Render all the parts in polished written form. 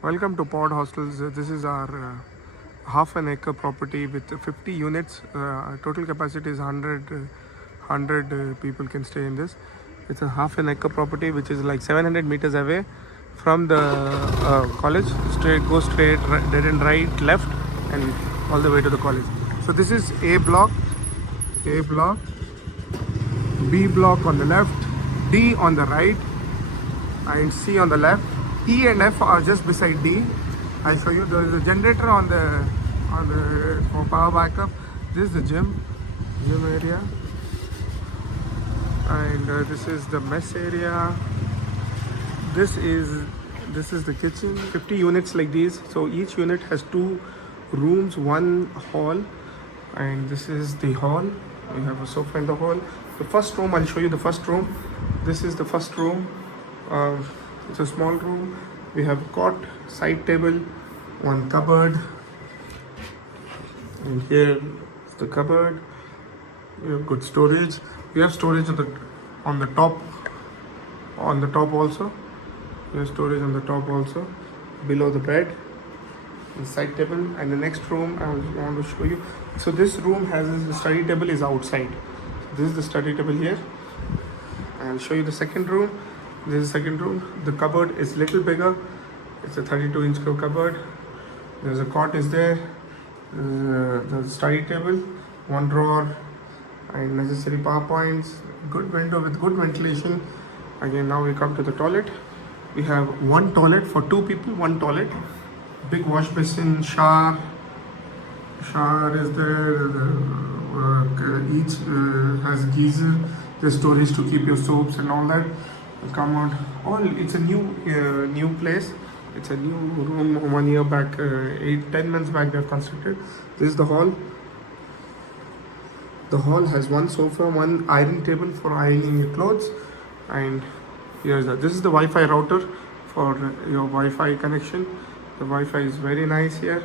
Welcome to Pod Hostels. This is our half an acre property with 50 units. Total capacity is 100 people can stay in this. It's a half an acre property which is like 700 meters away from the college. Go straight, dead and right, left, and all the way to the college. So this is A block, B block on the left, D on the right, and C on the left. E and F are just beside D. I show you there is a generator on the for power backup. This is the gym area, and this is the mess area. This is the kitchen. 50 units like these. So each unit has 2 rooms, 1 hall, and this is the hall. We have a sofa in the hall. The first room, I'll show you the first room. This is the first room. It's a small room. We have a cot, side table, 1 cupboard, and here is the cupboard. We have good storage. We have storage on the top also. We have storage on the top also, below the bed, the side table, and the next room I want to show you. So this room has the study table is outside. This is the study table here. I'll show you the second room. This is the second room. The cupboard is little bigger. It's a 32-inch cupboard. There's a cot is there. The study table, 1 drawer, and necessary power points. Good window with good ventilation. Again, now we come to the toilet. We have 1 toilet for 2 people. 1 toilet. Big wash basin, shower. Shower is there. Each has geyser. There's storage to keep your soaps and all that. Come out. It's a new place. It's a new room. 1 year back, 8-10 months back they have constructed. This is the hall. The hall has 1 sofa, 1 iron table for ironing your clothes, and this is the Wi-Fi router for your Wi-Fi connection. The Wi-Fi is very nice here,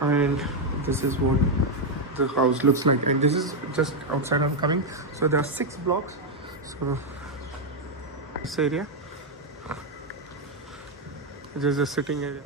and this is what the house looks like. And this is just outside I'm coming. So there are 6 blocks. So this area, this is a sitting area.